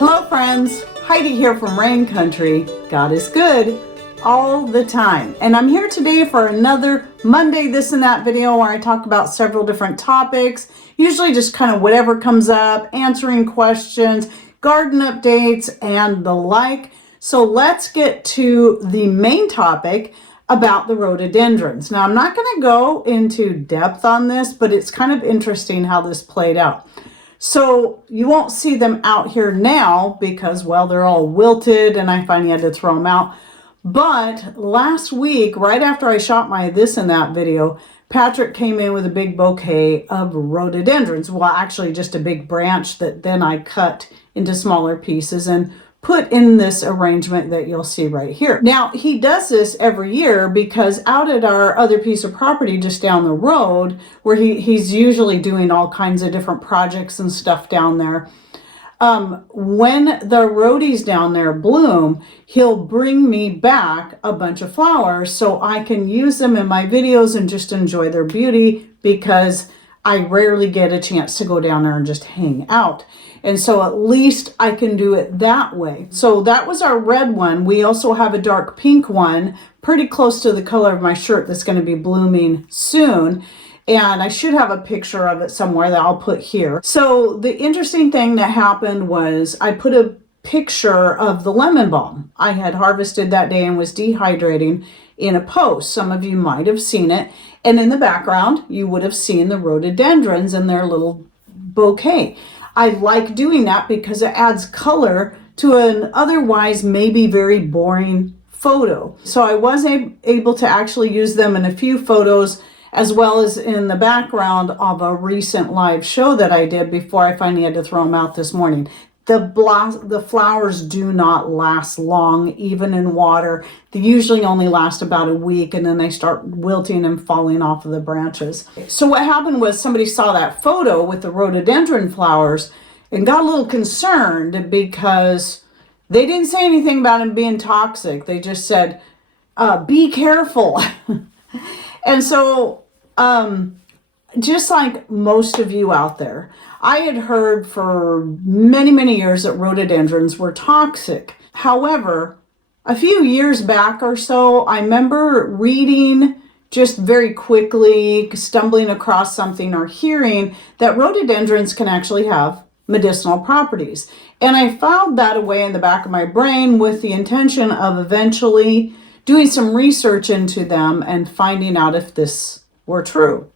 Hello friends, Heidi here from Rain Country. God is good all the time. And I'm here today for another Monday This and That video where I talk about several different topics, usually just kind of whatever comes up, answering questions, garden updates, and the like. So let's get to the main topic about the rhododendrons. Now I'm not going to go into depth on this, but it's kind of interesting how this played out. So you won't see them out here now because, well, they're all wilted and I finally had to throw them out. But last week, right after I shot my this and that video, Patrick came in with a big bouquet of rhododendrons. Well, actually just a big branch that then I cut into smaller pieces and put in this arrangement that you'll see right here. Now, he does this every year because out at our other piece of property just down the road, where he's usually doing all kinds of different projects and stuff down there, when the rhodies down there bloom, he'll bring me back a bunch of flowers so I can use them in my videos and just enjoy their beauty, because I rarely get a chance to go down there and just hang out. And so at least I can do it that way. So that was our red one. We also have a dark pink one, pretty close to the color of my shirt, that's going to be blooming soon. And I should have a picture of it somewhere that I'll put here. So the interesting thing that happened was I put a picture of the lemon balm I had harvested that day and was dehydrating in a post. Some of you might have seen it. And in the background, you would have seen the rhododendrons in their little bouquet. I like doing that because it adds color to an otherwise maybe very boring photo. So I was able to actually use them in a few photos, as well as in the background of a recent live show that I did before I finally had to throw them out this morning. The flowers do not last long, even in water. They usually only last about a week, and then they start wilting and falling off of the branches. So what happened was somebody saw that photo with the rhododendron flowers and got a little concerned because they didn't say anything about them being toxic. They just said, be careful. And so, just like most of you out there, I had heard for many, many years that rhododendrons were toxic. However, a few years back or so, I remember reading just very quickly, stumbling across something or hearing that rhododendrons can actually have medicinal properties. And I filed that away in the back of my brain with the intention of eventually doing some research into them and finding out if this were true.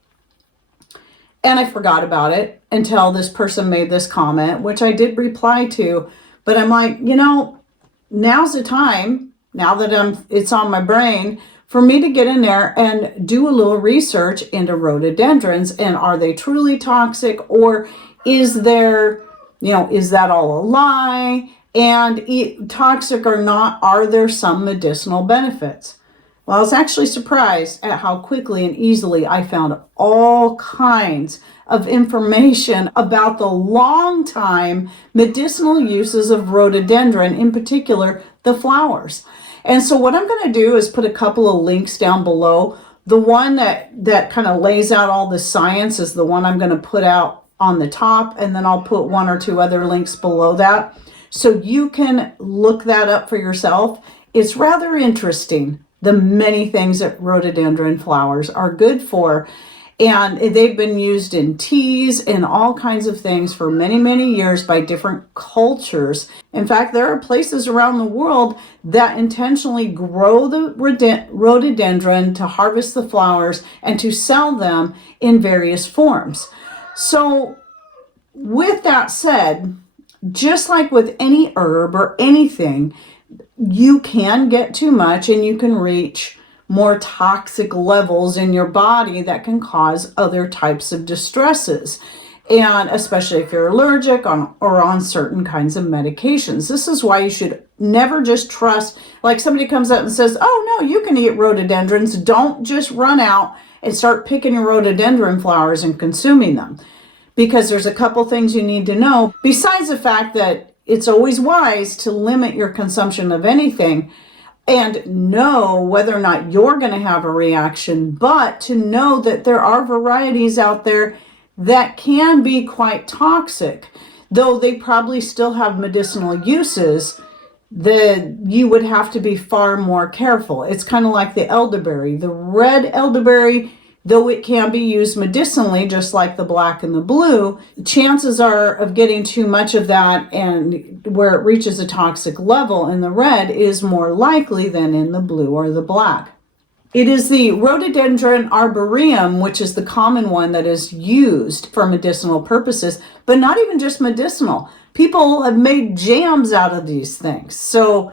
And I forgot about it until this person made this comment, which I did reply to. But I'm like, now's the time, now that it's on my brain, for me to get in there and do a little research into rhododendrons. And are they truly toxic, or is there, is that all a lie? And toxic or not, are there some medicinal benefits? Well, I was actually surprised at how quickly and easily I found all kinds of information about the long-time medicinal uses of rhododendron, in particular, the flowers. And so what I'm going to do is put a couple of links down below. The one that kind of lays out all the science is the one I'm going to put out on the top, and then I'll put one or two other links below that, so you can look that up for yourself. It's rather interesting, the many things that rhododendron flowers are good for. And they've been used in teas and all kinds of things for many, many years by different cultures. In fact, there are places around the world that intentionally grow the rhododendron to harvest the flowers and to sell them in various forms. So with that said, just like with any herb or anything, you can get too much and you can reach more toxic levels in your body that can cause other types of distresses. And especially if you're allergic or on certain kinds of medications. This is why you should never just trust, like somebody comes up and says, oh no, you can eat rhododendrons. Don't just run out and start picking your rhododendron flowers and consuming them. Because there's a couple things you need to know, besides the fact that it's always wise to limit your consumption of anything and know whether or not you're going to have a reaction, but to know that there are varieties out there that can be quite toxic. Though they probably still have medicinal uses, you would have to be far more careful. It's kind of like the elderberry. The red elderberry, though it can be used medicinally, just like the black and the blue, chances are of getting too much of that and where it reaches a toxic level in the red is more likely than in the blue or the black. It is the Rhododendron arboreum, which is the common one that is used for medicinal purposes, but not even just medicinal. People have made jams out of these things. So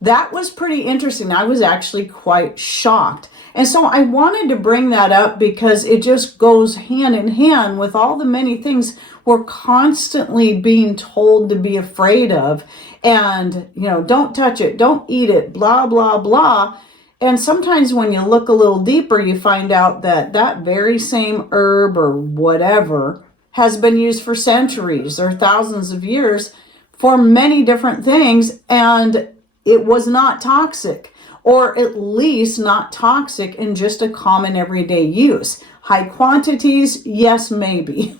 that was pretty interesting. I was actually quite shocked. And so I wanted to bring that up because it just goes hand in hand with all the many things we're constantly being told to be afraid of. And, don't touch it, don't eat it, blah, blah, blah. And sometimes when you look a little deeper, you find out that that very same herb or whatever has been used for centuries or thousands of years for many different things, and it was not toxic, or at least not toxic in just a common everyday use. High quantities, yes, maybe.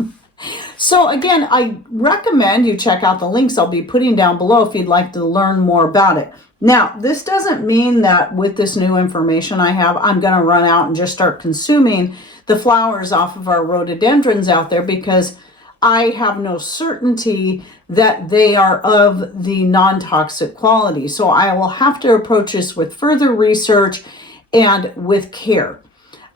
So again, I recommend you check out the links I'll be putting down below if you'd like to learn more about it. Now, this doesn't mean that with this new information I have, I'm going to run out and just start consuming the flowers off of our rhododendrons out there, because I have no certainty that they are of the non-toxic quality. So I will have to approach this with further research and with care.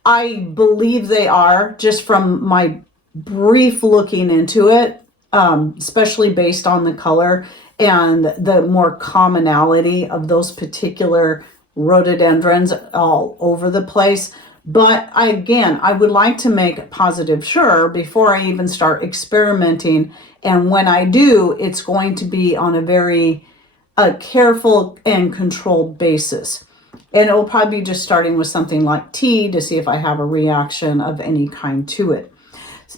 I believe they are, just from my brief looking into it, especially based on the color and the more commonality of those particular rhododendrons all over the place. But I would like to make positive sure before I even start experimenting. And when I do, it's going to be on a very careful and controlled basis. And it'll probably be just starting with something like tea to see if I have a reaction of any kind to it.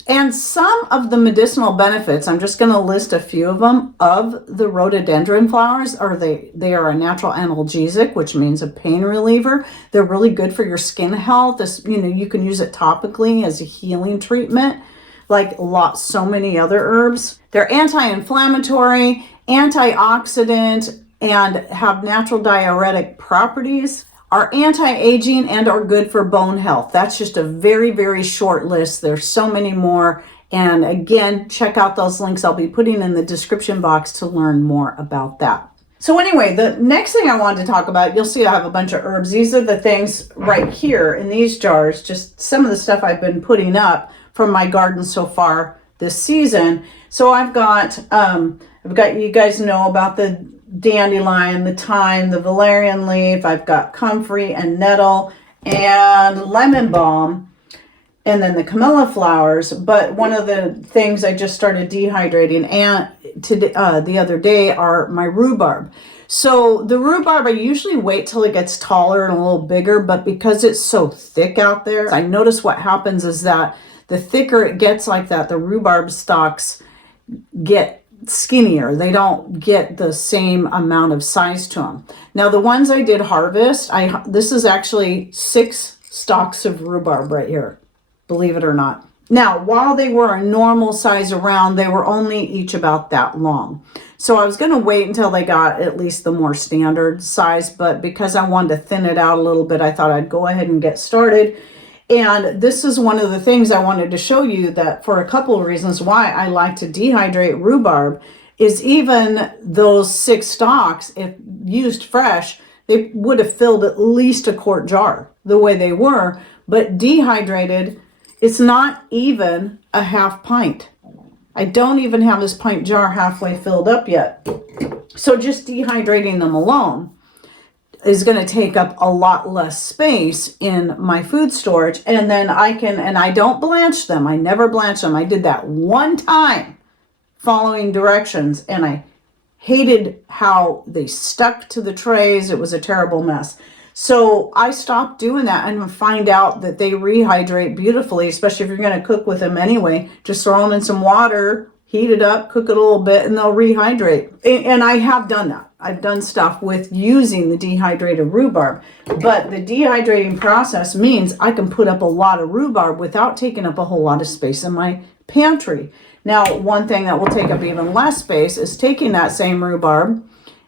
And some of the medicinal benefits, I'm just going to list a few of them, of the rhododendron flowers. They are a natural analgesic, which means a pain reliever. They're really good for your skin health. You can use it topically as a healing treatment, like so many other herbs. They're anti-inflammatory, antioxidant, and have natural diuretic properties. Are anti-aging and are good for bone health. That's just a very, very short list. There's so many more. And again, check out those links I'll be putting in the description box to learn more about that. So anyway, the next thing I wanted to talk about, you'll see I have a bunch of herbs. These are the things right here in these jars, just some of the stuff I've been putting up from my garden so far this season. So I've got you guys know about the dandelion, the thyme, the valerian leaf. I've got comfrey and nettle and lemon balm, and then the camellia flowers. But one of the things I just started dehydrating the other day are my rhubarb. So the rhubarb, I usually wait till it gets taller and a little bigger, but because it's so thick out there, I notice what happens is that the thicker it gets like that, the rhubarb stalks get skinnier. They don't get the same amount of size to them. Now the ones I did harvest, this is actually 6 stalks of rhubarb right here, believe it or not. Now, while they were a normal size around, they were only each about that long. So I was going to wait until they got at least the more standard size, but because I wanted to thin it out a little bit, I thought I'd go ahead and get started. And this is one of the things I wanted to show you, that for a couple of reasons why I like to dehydrate rhubarb is even those 6 stalks, if used fresh, they would have filled at least a quart jar the way they were. But dehydrated, it's not even a half pint. I don't even have this pint jar halfway filled up yet. So just dehydrating them alone is going to take up a lot less space in my food storage. And then I don't blanch them. I never blanch them. I did that one time following directions, and I hated how they stuck to the trays. It was a terrible mess. So I stopped doing that and find out that they rehydrate beautifully, especially if you're going to cook with them anyway. Just throw them in some water, heat it up, cook it a little bit, and they'll rehydrate. And I have done that. I've done stuff with using the dehydrated rhubarb, but the dehydrating process means I can put up a lot of rhubarb without taking up a whole lot of space in my pantry. Now, one thing that will take up even less space is taking that same rhubarb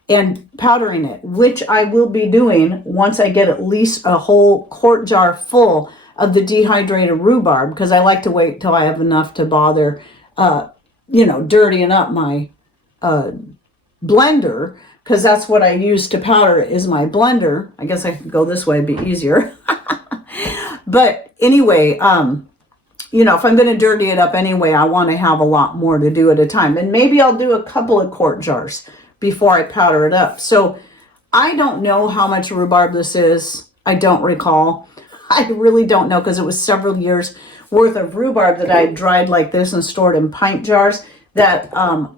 and powdering it, which I will be doing once I get at least a whole quart jar full of the dehydrated rhubarb, because I like to wait till I have enough to bother, dirtying up my blender, because that's what I use to powder it, is my blender. I guess I could go this way, it'd be easier. But anyway, if I'm going to dirty it up anyway, I want to have a lot more to do at a time. And maybe I'll do a couple of quart jars before I powder it up. So I don't know how much rhubarb this is. I don't recall. I really don't know, because it was several years worth of rhubarb that I dried like this and stored in pint jars that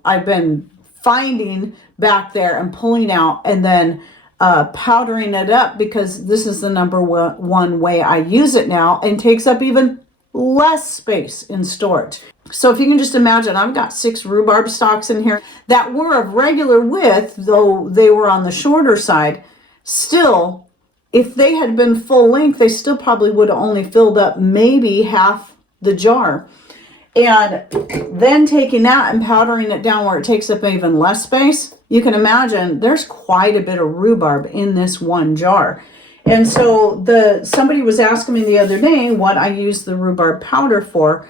I've been finding back there and pulling out and then powdering it up, because this is the number one way I use it now, and takes up even less space in storage. So if you can just imagine, I've got 6 rhubarb stalks in here that were of regular width, though they were on the shorter side. Still, if they had been full length, they still probably would have only filled up maybe half the jar. And then taking that and powdering it down where it takes up even less space, you can imagine there's quite a bit of rhubarb in this one jar. And so somebody was asking me the other day what I use the rhubarb powder for,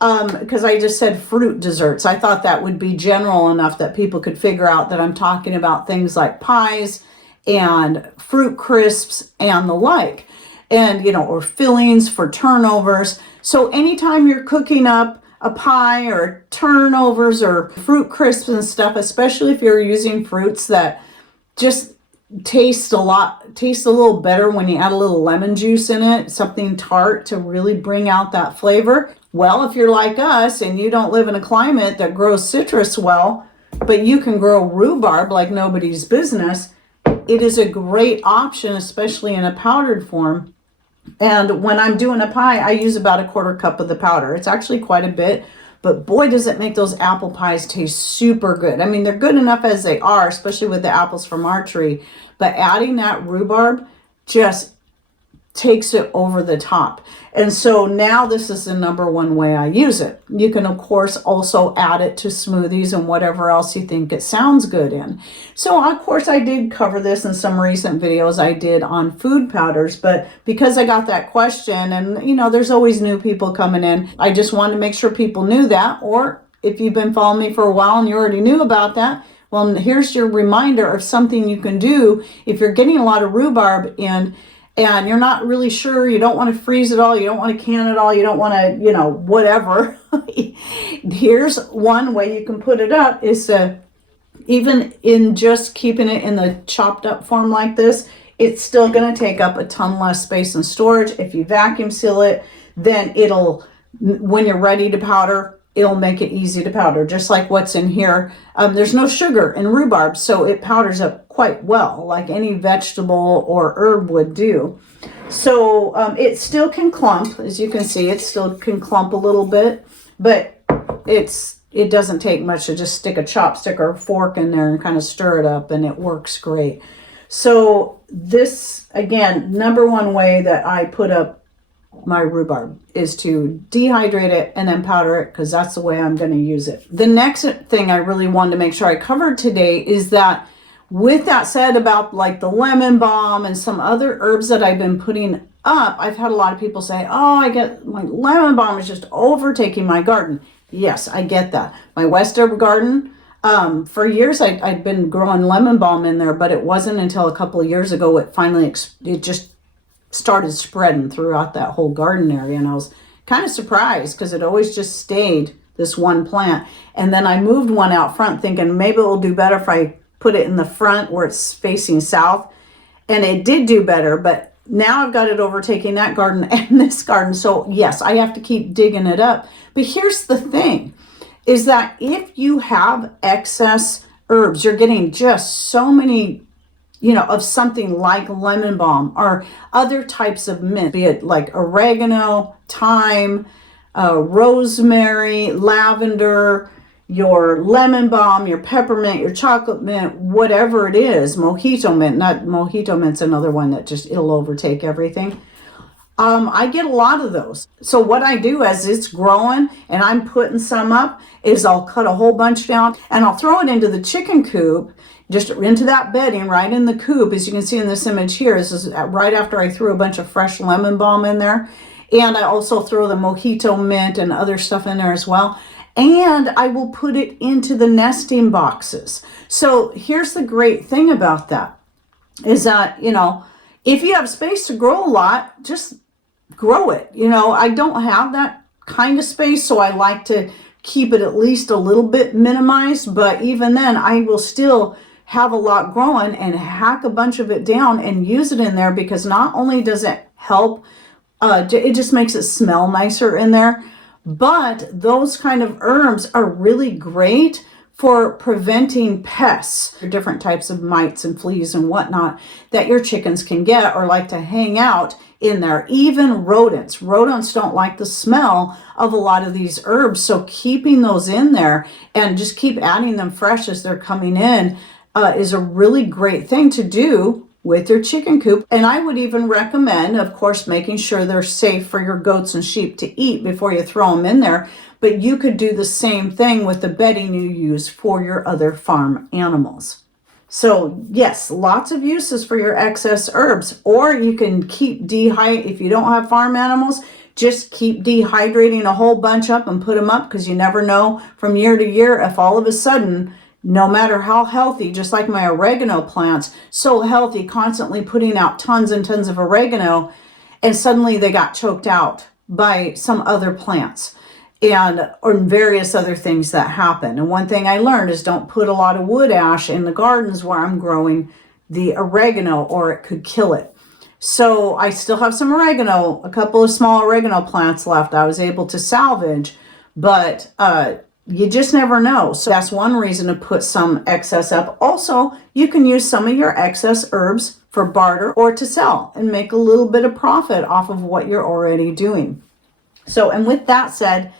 because I just said fruit desserts. I thought that would be general enough that people could figure out that I'm talking about things like pies and fruit crisps and the like, and or fillings for turnovers. So anytime you're cooking up a pie or turnovers or fruit crisps and stuff, especially if you're using fruits that just taste a little better when you add a little lemon juice in it, something tart to really bring out that flavor. Well, if you're like us and you don't live in a climate that grows citrus well, but you can grow rhubarb like nobody's business, it is a great option, especially in a powdered form. And when I'm doing a pie, I use about a quarter cup of the powder. It's actually quite a bit, but boy, does it make those apple pies taste super good. I mean, they're good enough as they are, especially with the apples from our tree, but adding that rhubarb just takes it over the top. And so now this is the number one way I use it. You can, of course, also add it to smoothies and whatever else you think it sounds good in. So, of course, I did cover this in some recent videos I did on food powders, but because I got that question, and, there's always new people coming in, I just wanted to make sure people knew that. Or if you've been following me for a while and you already knew about that, well, here's your reminder of something you can do if you're getting a lot of rhubarb in and you're not really sure, you don't want to freeze it all, you don't want to can it all, you don't want to, whatever. Here's one way you can put it up is even in just keeping it in the chopped up form like this, it's still going to take up a ton less space in storage. If you vacuum seal it, then when you're ready to powder, it'll make it easy to powder, just like what's in here. There's no sugar in rhubarb, so it powders up quite well, like any vegetable or herb would do. So it still can clump, as you can see, it still can clump a little bit, but it doesn't take much to just stick a chopstick or a fork in there and kind of stir it up, and it works great. So this, again, number one way that I put up my rhubarb is to dehydrate it and then powder it, because that's the way I'm going to use it. The next thing I really wanted to make sure I covered today is that, with that said about like the lemon balm and some other herbs that I've been putting up, I've had a lot of people say, oh, I get my lemon balm is just overtaking my garden. Yes, I get that. My West herb garden, for years I'd been growing lemon balm in there, but it wasn't until a couple of years ago it just started spreading throughout that whole garden area, and I was kind of surprised because it always just stayed this one plant. And then I moved one out front thinking maybe it will do better if I put it in the front where it's facing south, and it did do better, but now I've got it overtaking that garden and this garden. So yes, I have to keep digging it up. But here's the thing, is that if you have excess herbs, you're getting just so many of something like lemon balm or other types of mint, be it like oregano, thyme, rosemary, lavender, your lemon balm, your peppermint, your chocolate mint, whatever it is, mojito mint, not mojito mint's another one that just, it'll overtake everything. I get a lot of those. So what I do as it's growing and I'm putting some up is I'll cut a whole bunch down and I'll throw it into the chicken coop, just into that bedding right in the coop. As you can see in this image here, this is right after I threw a bunch of fresh lemon balm in there. And I also throw the mojito mint and other stuff in there as well. And I will put it into the nesting boxes. So here's the great thing about that is that, you know, if you have space to grow a lot, just grow it. You know, I don't have that kind of space, so I like to keep it at least a little bit minimized, but even then I will still have a lot growing and hack a bunch of it down and use it in there, because not only does it help, it just makes it smell nicer in there, but those kind of herbs are really great for preventing pests, different types of mites and fleas and whatnot that your chickens can get or like to hang out in there. Even rodents. Rodents don't like the smell of a lot of these herbs, so keeping those in there and just keep adding them fresh as they're coming in is a really great thing to do with your chicken coop. And I would even recommend, of course, making sure they're safe for your goats and sheep to eat before you throw them in there. But you could do the same thing with the bedding you use for your other farm animals. So yes, lots of uses for your excess herbs. Or you can keep if you don't have farm animals, just keep dehydrating a whole bunch up and put them up, because you never know from year to year if all of a sudden, no matter how healthy, just like my oregano plants, so healthy, constantly putting out tons and tons of oregano, and suddenly they got choked out by some other plants or various other things that happen. And one thing I learned is don't put a lot of wood ash in the gardens where I'm growing the oregano, or it could kill it. So I still have some oregano, a couple of small oregano plants left I was able to salvage, but you just never know. So that's one reason to put some excess up. Also, you can use some of your excess herbs for barter or to sell and make a little bit of profit off of what you're already doing. So, and with that said,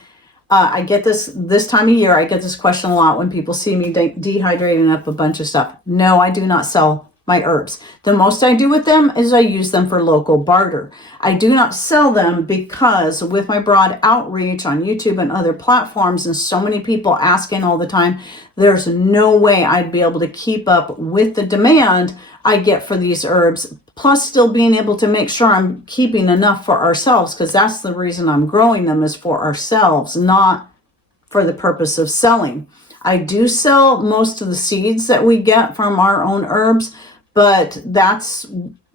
I get this time of year, I get this question a lot when people see me dehydrating up a bunch of stuff. No, I do not sell my herbs. The most I do with them is I use them for local barter. I do not sell them because with my broad outreach on YouTube and other platforms and so many people asking all the time, there's no way I'd be able to keep up with the demand I get for these herbs, plus still being able to make sure I'm keeping enough for ourselves, because that's the reason I'm growing them, is for ourselves, not for the purpose of selling. I do sell most of the seeds that we get from our own herbs, but that's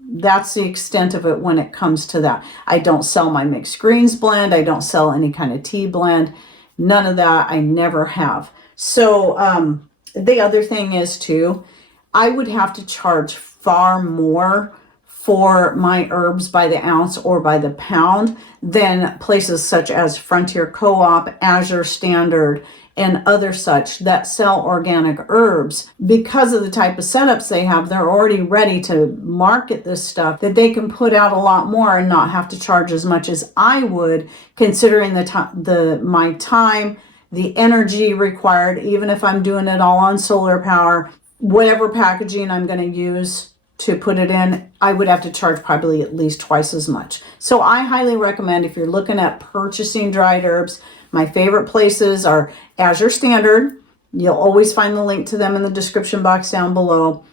the extent of it when it comes to that. I don't sell my mixed greens blend. I don't sell any kind of tea blend. None of that. I never have. So the other thing is too, I would have to charge far more for my herbs by the ounce or by the pound than places such as Frontier Co-op, Azure Standard, and other such that sell organic herbs. Because of the type of setups they have, they're already ready to market this stuff, that they can put out a lot more and not have to charge as much as I would, considering my time, the energy required, even if I'm doing it all on solar power, whatever packaging I'm going to use to put it in, I would have to charge probably at least twice as much. So I highly recommend, if you're looking at purchasing dried herbs, my favorite places are Azure Standard. You'll always find the link to them in the description box down below.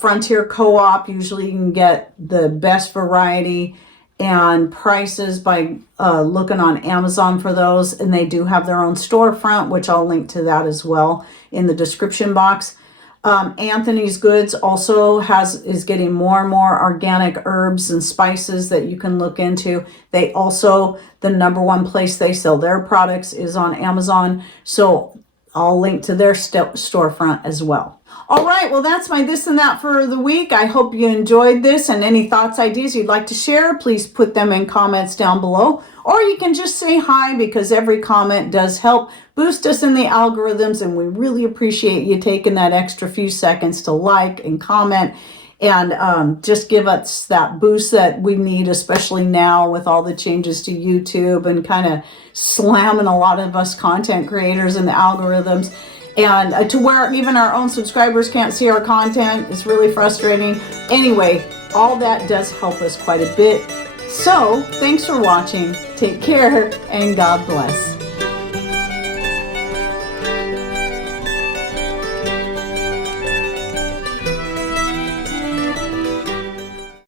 Frontier Co-op, usually you can get the best variety and prices by looking on Amazon for those. And they do have their own storefront, which I'll link to that as well in the description box. Anthony's Goods also is getting more and more organic herbs and spices that you can look into. They also, the number one place they sell their products is on Amazon. So I'll link to their storefront as well. All right, well, that's my this and that for the week. I hope you enjoyed this, and any thoughts, ideas you'd like to share, please put them in comments down below. Or you can just say hi, because every comment does help boost us in the algorithms, and we really appreciate you taking that extra few seconds to like and comment and just give us that boost that we need, especially now with all the changes to YouTube and kind of slamming a lot of us content creators and the algorithms. And to where even our own subscribers can't see our content. It's really frustrating. Anyway, all that does help us quite a bit. So, thanks for watching. Take care and God bless.